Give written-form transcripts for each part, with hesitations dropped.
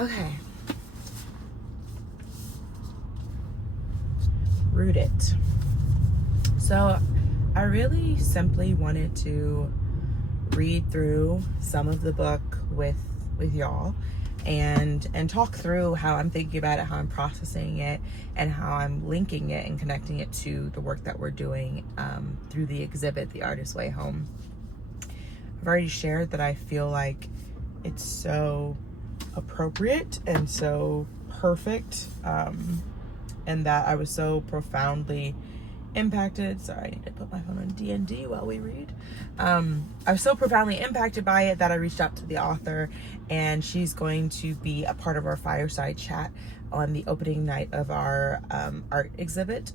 Okay. Root it. So I really simply wanted to read through some of the book with y'all and talk through how I'm thinking about it, how I'm processing it, and how I'm linking it and connecting it to the work that we're doing through the exhibit, The Artist's Way Home. I've already shared that I feel like it's so appropriate and so perfect, and that I was so profoundly impacted. Sorry, I need to put my phone on D&D while we read. I was so profoundly impacted by it that I reached out to the author, and she's going to be a part of our fireside chat on the opening night of our art exhibit,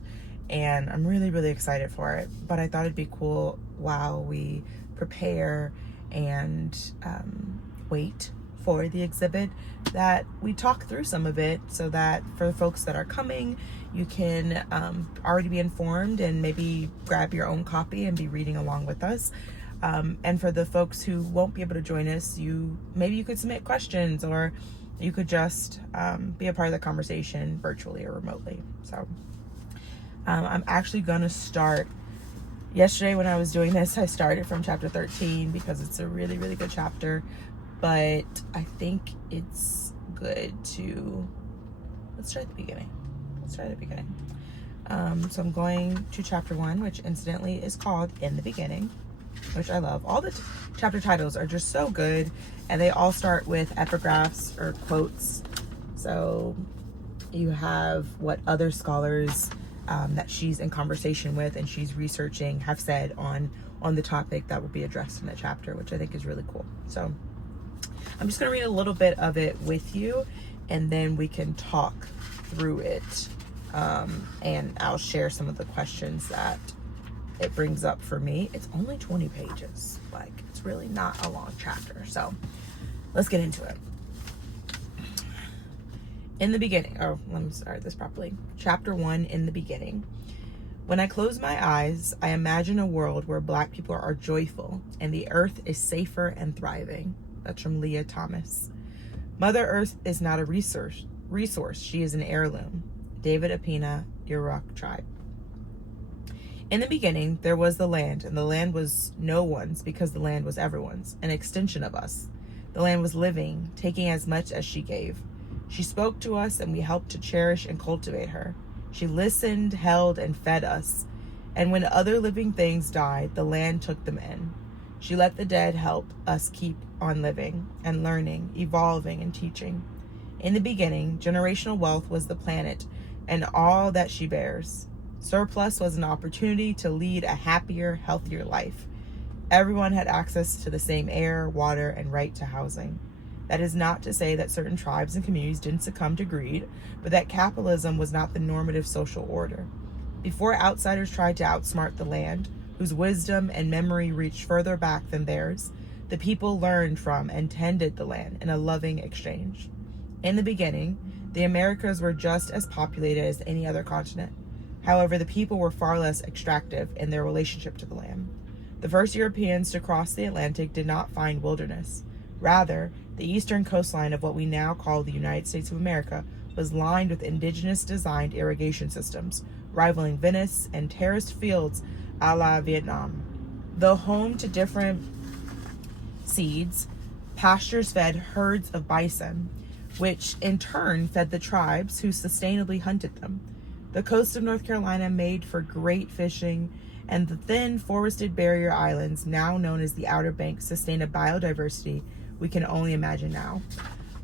and I'm really, really excited for it. But I thought it'd be cool while we prepare and wait for the exhibit that we talk through some of it, so that for the folks that are coming, you can already be informed and maybe grab your own copy and be reading along with us. And for the folks who won't be able to join us, maybe you could submit questions, or you could just be a part of the conversation virtually or remotely. So I'm actually gonna start. Yesterday when I was doing this, I started from chapter 13 because it's a really, really good chapter. But I think it's good to, let's start at the beginning. So I'm going to chapter 1, which incidentally is called In the Beginning, which I love. All the chapter titles are just so good, and they all start with epigraphs or quotes. So you have what other scholars that she's in conversation with and she's researching have said on the topic that will be addressed in the chapter, which I think is really cool. So I'm just going to read a little bit of it with you, and then we can talk through it. And I'll share some of the questions that it brings up for me. It's only 20 pages. Like, it's really not a long chapter. So let's get into it. In the beginning, let me start this properly. Chapter 1, In the Beginning. When I close my eyes, I imagine a world where Black people are joyful and the earth is safer and thriving. That's from Leah Thomas. Mother Earth is not a resource. She is an heirloom. David Apina, Yurok tribe. In the beginning, there was the land, and the land was no one's because the land was everyone's, an extension of us. The land was living, taking as much as she gave. She spoke to us, and we helped to cherish and cultivate her. She listened, held, and fed us. And when other living things died, the land took them in. She let the dead help us keep on living and learning, evolving, and teaching. In the beginning, generational wealth was the planet and all that she bears. Surplus was an opportunity to lead a happier, healthier life. Everyone had access to the same air, water, and right to housing. That is not to say that certain tribes and communities didn't succumb to greed, but that capitalism was not the normative social order. Before outsiders tried to outsmart the land, whose wisdom and memory reached further back than theirs, the people learned from and tended the land in a loving exchange. In the beginning, the Americas were just as populated as any other continent. However, the people were far less extractive in their relationship to the land. The first Europeans to cross the Atlantic did not find wilderness. Rather, the eastern coastline of what we now call the United States of America was lined with indigenous-designed irrigation systems, rivaling Venice and terraced fields a la Vietnam. Though home to different seeds, pastures fed herds of bison, which in turn fed the tribes who sustainably hunted them. The coast of North Carolina made for great fishing, and the thin forested barrier islands, now known as the Outer Banks, sustain a biodiversity we can only imagine now.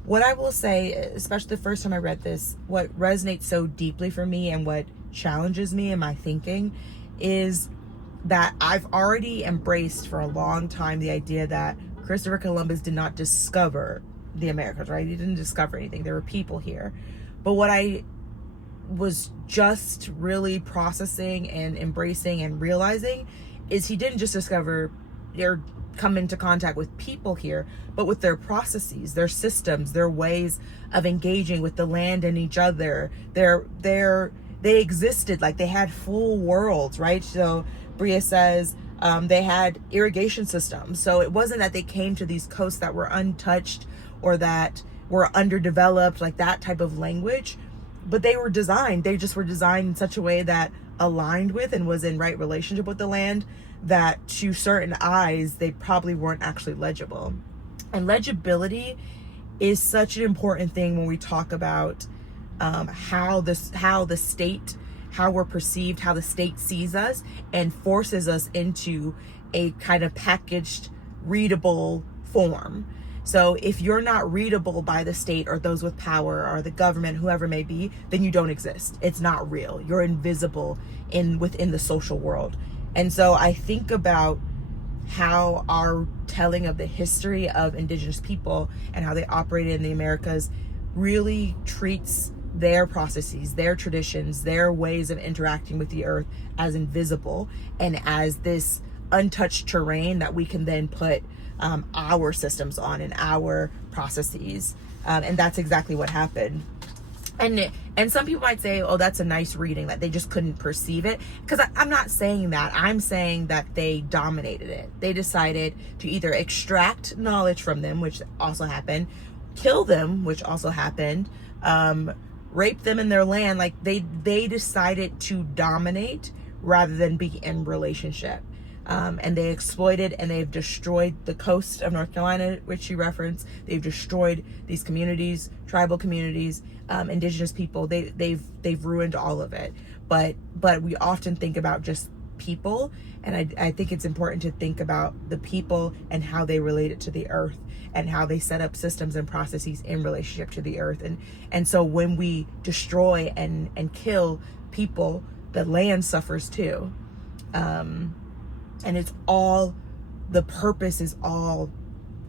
What I will say, especially the first time I read this, what resonates so deeply for me and what challenges me in my thinking is that I've already embraced for a long time the idea that Christopher Columbus did not discover the Americas, right? He didn't discover anything. There were people here. But what I was just really processing and embracing and realizing is he didn't just discover or come into contact with people here, but with their processes, their systems, their ways of engaging with the land and each other. They existed, like they had full worlds, right? So Brea says they had irrigation systems. So it wasn't that they came to these coasts that were untouched or that were underdeveloped, like that type of language. But they just were designed in such a way that aligned with and was in right relationship with the land, that to certain eyes, they probably weren't actually legible. And legibility is such an important thing when we talk about how the state, how we're perceived, how the state sees us and forces us into a kind of packaged, readable form. So if you're not readable by the state or those with power or the government, whoever it may be, then you don't exist. It's not real. You're invisible within the social world. And so I think about how our telling of the history of indigenous people and how they operated in the Americas really treats their processes, their traditions, their ways of interacting with the earth as invisible and as this untouched terrain that we can then put our systems on and our processes. And that's exactly what happened. And some people might say, oh, that's a nice reading, that they just couldn't perceive it. Because I'm not saying that. I'm saying that they dominated it. They decided to either extract knowledge from them, which also happened, kill them, which also happened, rape them in their land. Like they decided to dominate rather than be in relationship. And they exploited and they've destroyed the coast of North Carolina, which you referenced. They've destroyed these communities, tribal communities, indigenous people. They've ruined all of it. But we often think about just people, and I think it's important to think about the people and how they relate it to the earth and how they set up systems and processes in relationship to the earth. And so when we destroy and kill people, the land suffers too. And it's all, the purpose is all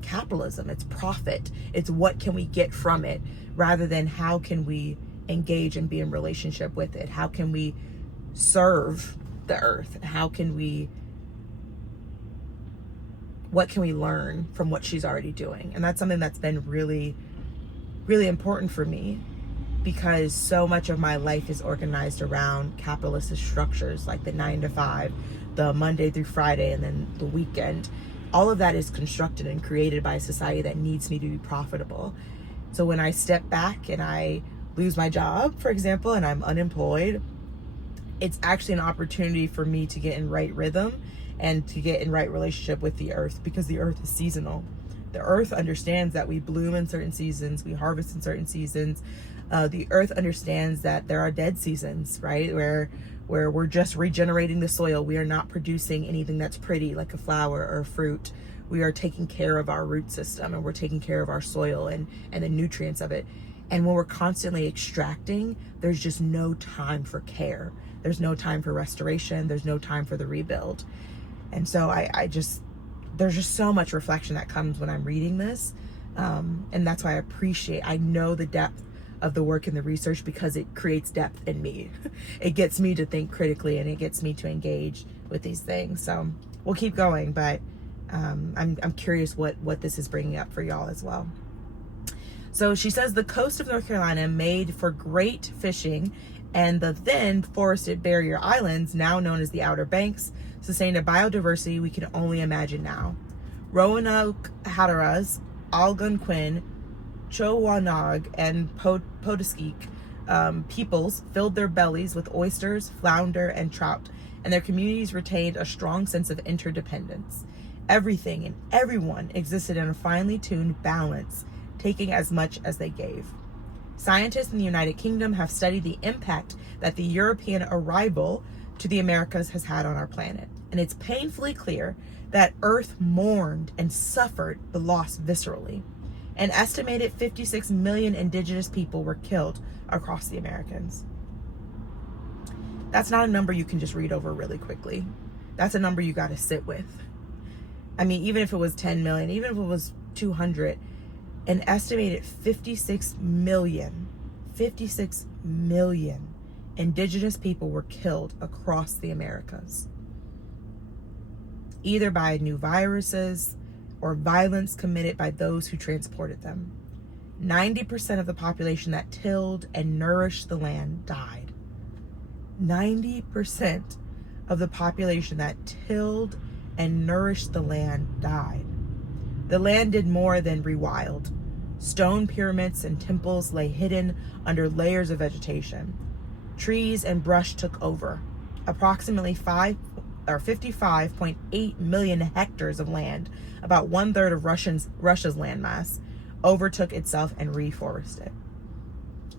capitalism. It's profit. It's what can we get from it, rather than how can we engage and be in relationship with it? How can we serve the earth? What can we learn from what she's already doing? And that's something that's been really, really important for me, because so much of my life is organized around capitalist structures, like the 9 to 5, the Monday through Friday, and then the weekend. All of that is constructed and created by a society that needs me to be profitable. So when I step back and I lose my job, for example, and I'm unemployed, it's actually an opportunity for me to get in right rhythm and to get in right relationship with the earth, because the earth is seasonal. The earth understands that we bloom in certain seasons, we harvest in certain seasons. The earth understands that there are dead seasons, right? Where we're just regenerating the soil. We are not producing anything that's pretty, like a flower or a fruit. We are taking care of our root system, and we're taking care of our soil and the nutrients of it. And when we're constantly extracting, there's just no time for care. There's no time for restoration. There's no time for the rebuild. And so there's just so much reflection that comes when I'm reading this. And that's why I know the depth of the work and the research, because it creates depth in me. It gets me to think critically, and it gets me to engage with these things. So we'll keep going, but I'm curious what this is bringing up for y'all as well. So she says the coast of North Carolina made for great fishing, and the then forested barrier islands, now known as the Outer Banks, sustained a biodiversity we can only imagine now. Roanoke Hatteras, Algonquin, Chowanog, and Potoskik peoples filled their bellies with oysters, flounder, and trout, and their communities retained a strong sense of interdependence. Everything and everyone existed in a finely tuned balance, taking as much as they gave. Scientists in the United Kingdom have studied the impact that the European arrival to the Americas has had on our planet, and it's painfully clear that Earth mourned and suffered the loss viscerally. An estimated 56 million indigenous people were killed across the Americas. That's not a number you can just read over really quickly. That's a number you got to sit with. I mean, even if it was 10 million, even if it was 200, an estimated 56 million indigenous people were killed across the Americas, either by new viruses or violence committed by those who transported them. 90% of the population that tilled and nourished the land died. 90% of the population that tilled and nourished the land died. The land did more than rewild. Stone pyramids and temples lay hidden under layers of vegetation. Trees and brush took over. Approximately 55.8 million hectares of land, about 1/3 of Russia's landmass, overtook itself and reforested.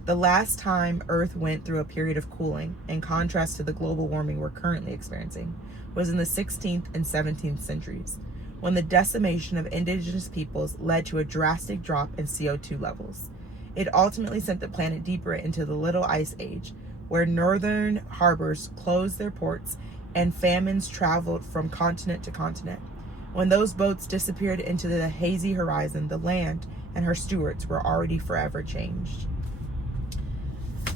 The last time Earth went through a period of cooling, in contrast to the global warming we're currently experiencing, was in the 16th and 17th centuries, when the decimation of indigenous peoples led to a drastic drop in CO2 levels. It ultimately sent the planet deeper into the Little Ice Age, where northern harbors closed their ports and famines traveled from continent to continent. When those boats disappeared into the hazy horizon, the land and her stewards were already forever changed.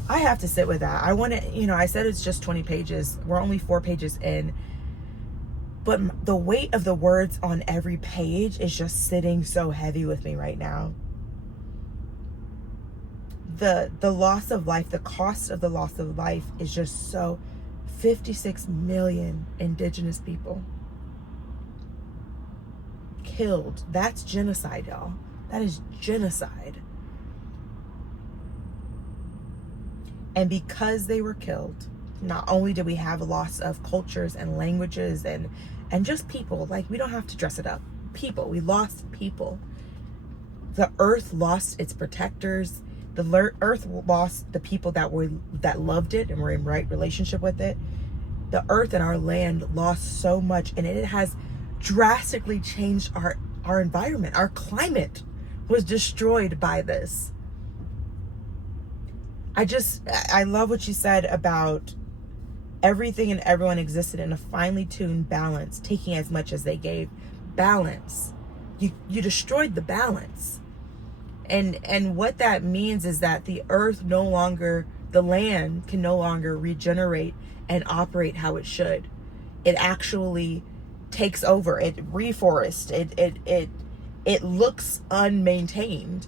I have to sit with that. I want to, I said it's just 20 pages. We're only 4 pages in. But the weight of the words on every page is just sitting so heavy with me right now. The loss of life, the cost of the loss of life is just so 56 million indigenous people killed. That's genocide, y'all. That is genocide. And because they were killed, not only did we have a loss of cultures and languages and just people, like, we don't have to dress it up. People, we lost people. The earth lost its protectors. The earth lost the people that loved it and were in right relationship with it. The earth and our land lost so much, and it has drastically changed our environment. Our climate was destroyed by this. I love what you said about everything and everyone existed in a finely tuned balance, taking as much as they gave. Balance. You destroyed the balance. And what that means is that the land can no longer regenerate and operate how it should. It actually takes over. It reforests. It looks unmaintained.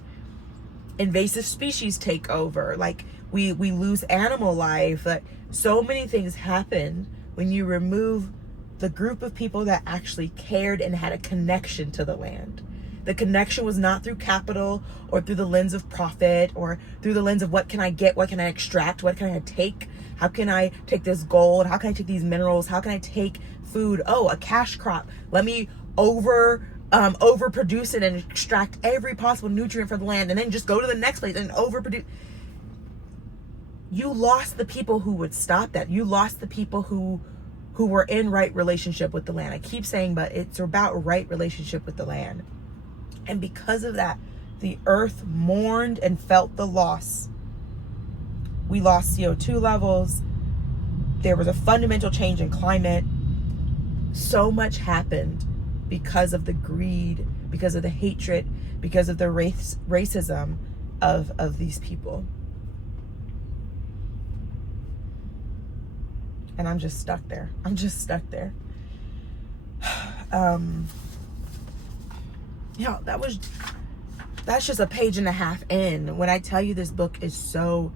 Invasive species take over. Like, we lose animal life. Like, so many things happen when you remove the group of people that actually cared and had a connection to the land. The connection was not through capital or through the lens of profit or through the lens of what can I get, what can I extract, what can I take, how can I take this gold, how can I take these minerals, how can I take food, a cash crop, let me overproduce it and extract every possible nutrient from the land and then just go to the next place and overproduce. You lost the people who would stop that. You lost the people who were in right relationship with the land. I keep saying, but it's about right relationship with the land. And because of that, the earth mourned and felt the loss. We lost CO2 levels. There was a fundamental change in climate. So much happened because of the greed, because of the hatred, because of the racism of these people. And I'm just stuck there. That's just a page and a half in. When I tell you this book is so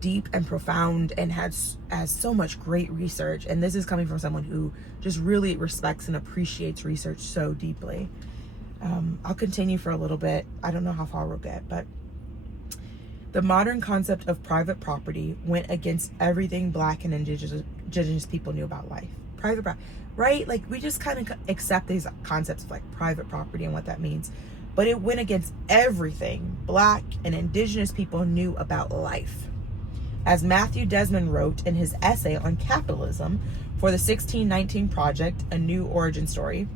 deep and profound and has so much great research, and this is coming from someone who just really respects and appreciates research so deeply. I'll continue for a little bit. I don't know how far we'll get, but the modern concept of private property went against everything Black and indigenous people knew about life. Private property, right? Like, we just kind of accept these concepts of like private property and what that means, but it went against everything Black and indigenous people knew about life. As Matthew Desmond wrote in his essay on capitalism for the 1619 Project, A New Origin Story,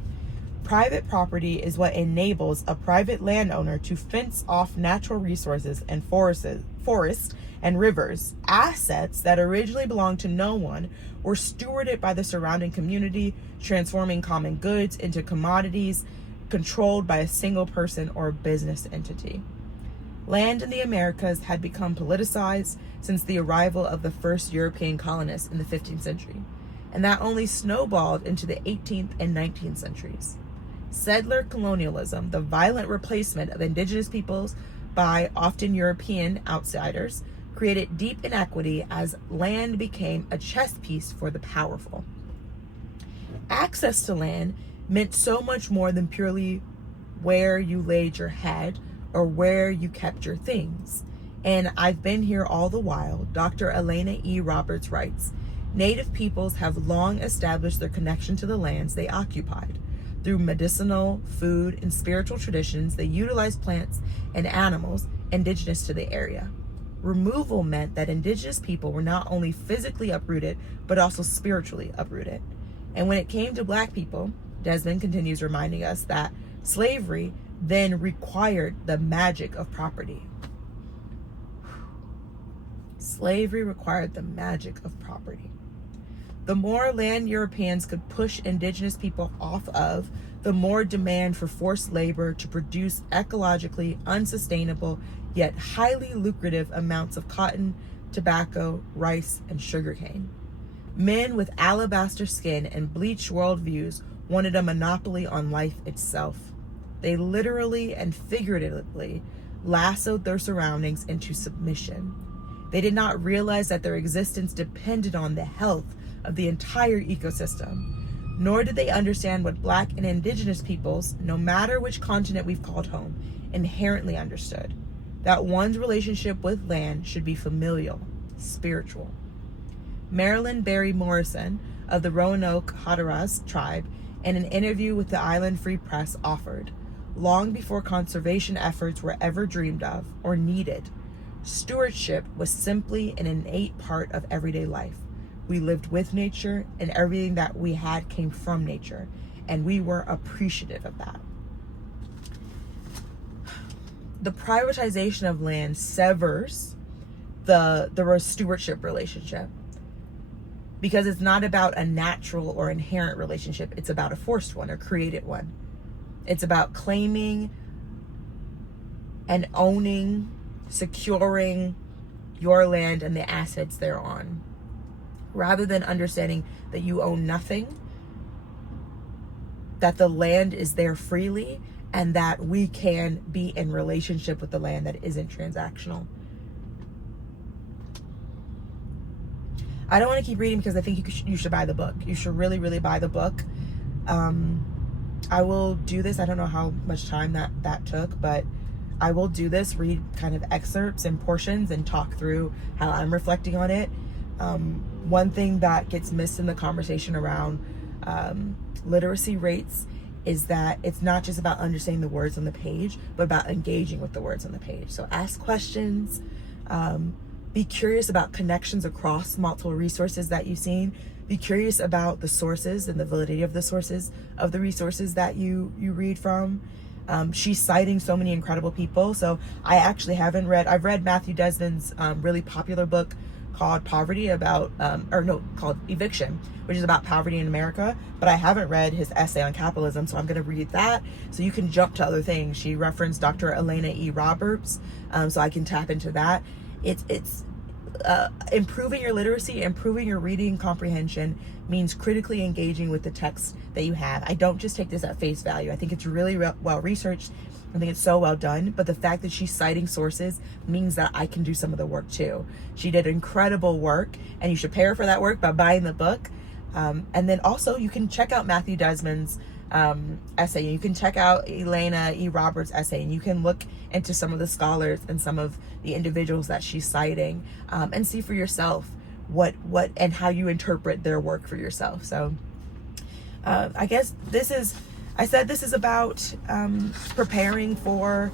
private property is what enables a private landowner to fence off natural resources and forests and rivers. Assets that originally belonged to no one were stewarded by the surrounding community, transforming common goods into commodities controlled by a single person or business entity. Land in the Americas had become politicized since the arrival of the first European colonists in the 15th century, and that only snowballed into the 18th and 19th centuries. Settler colonialism, the violent replacement of indigenous peoples by often European outsiders, created deep inequity as land became a chess piece for the powerful. Access to land meant so much more than purely where you laid your head or where you kept your things. And I've been here all the while. Dr. Elena E. Roberts writes, Native peoples have long established their connection to the lands they occupied. Through medicinal, food, and spiritual traditions, they utilized plants and animals indigenous to the area. Removal meant that indigenous people were not only physically uprooted, but also spiritually uprooted. And when it came to Black people, Desmond continues reminding us that slavery then required the magic of property. Slavery required the magic of property. The more land Europeans could push indigenous people off of, the more demand for forced labor to produce ecologically unsustainable yet highly lucrative amounts of cotton, tobacco, rice, and sugarcane. Men with alabaster skin and bleached worldviews wanted a monopoly on life itself. They literally and figuratively lassoed their surroundings into submission. They did not realize that their existence depended on the health of the entire ecosystem, nor did they understand what Black and indigenous peoples, no matter which continent we've called home, inherently understood, that one's relationship with land should be familial, spiritual. Marilyn Berry Morrison of the Roanoke Hatteras tribe, in an interview with the Island Free Press, offered, long before conservation efforts were ever dreamed of or needed, stewardship was simply an innate part of everyday life. We lived with nature, and everything that we had came from nature, and we were appreciative of that. The privatization of land severs the stewardship relationship, because it's not about a natural or inherent relationship. It's about a forced one or created one. It's about claiming and owning, securing your land and the assets thereon, rather than understanding that you own nothing, that the land is there freely, and that we can be in relationship with the land that isn't transactional. I don't want to keep reading because I think you should buy the book. You should really, really buy the book. I will do this. I don't know how much time that took, but I will do this, read kind of excerpts and portions and talk through how I'm reflecting on it. One thing that gets missed in the conversation around literacy rates is that it's not just about understanding the words on the page, but about engaging with the words on the page. So ask questions, be curious about connections across multiple resources that you've seen. Be curious about the sources and the validity of the sources of the resources that you read from. She's citing so many incredible people. So I actually I've read Matthew Desmond's really popular book called called Eviction, which is about poverty in America, but I haven't read his essay on capitalism, so I'm going to read that so you can jump to other things. She referenced Dr. Elena E. Roberts, so I can tap into that. It's improving your literacy, improving your reading comprehension means critically engaging with the text that you have. I don't just take this at face value. I think it's really well researched. I think it's so well done, but the fact that she's citing sources means that I can do some of the work too. She did incredible work, and you should pay her for that work by buying the book. And then also you can check out Matthew Desmond's essay. You can check out Elena E. Roberts' essay, and you can look into some of the scholars and some of the individuals that she's citing, and see for yourself what and how you interpret their work for yourself. So I guess this is about preparing for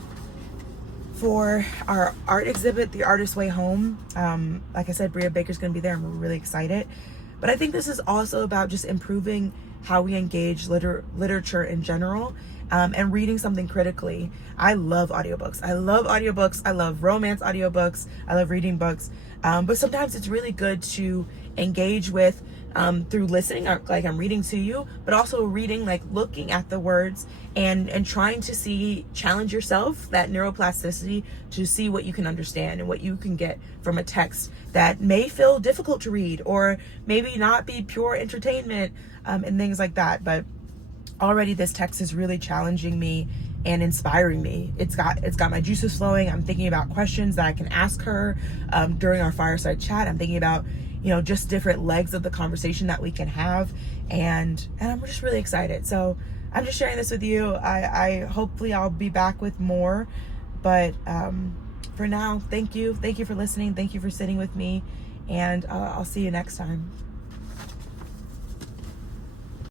our art exhibit, The Artist's Way Home. Like I said, Brea Baker's going to be there, and we're really excited. But I think this is also about just improving how we engage literature in general, and reading something critically. I love audiobooks. I love romance audiobooks. I love reading books. But sometimes it's really good to engage with through listening, like I'm reading to you, but also reading, like looking at the words and trying to challenge yourself, that neuroplasticity, to see what you can understand and what you can get from a text that may feel difficult to read or maybe not be pure entertainment, and things like that. But already this text is really challenging me and inspiring me. It's got my juices flowing. I'm thinking about questions that I can ask her during our fireside chat. I'm thinking about, just different legs of the conversation that we can have, and I'm just really excited. So I'm just sharing this with you. I hopefully I'll be back with more But for now, thank you for listening, thank you for sitting with me, and I'll see you next time.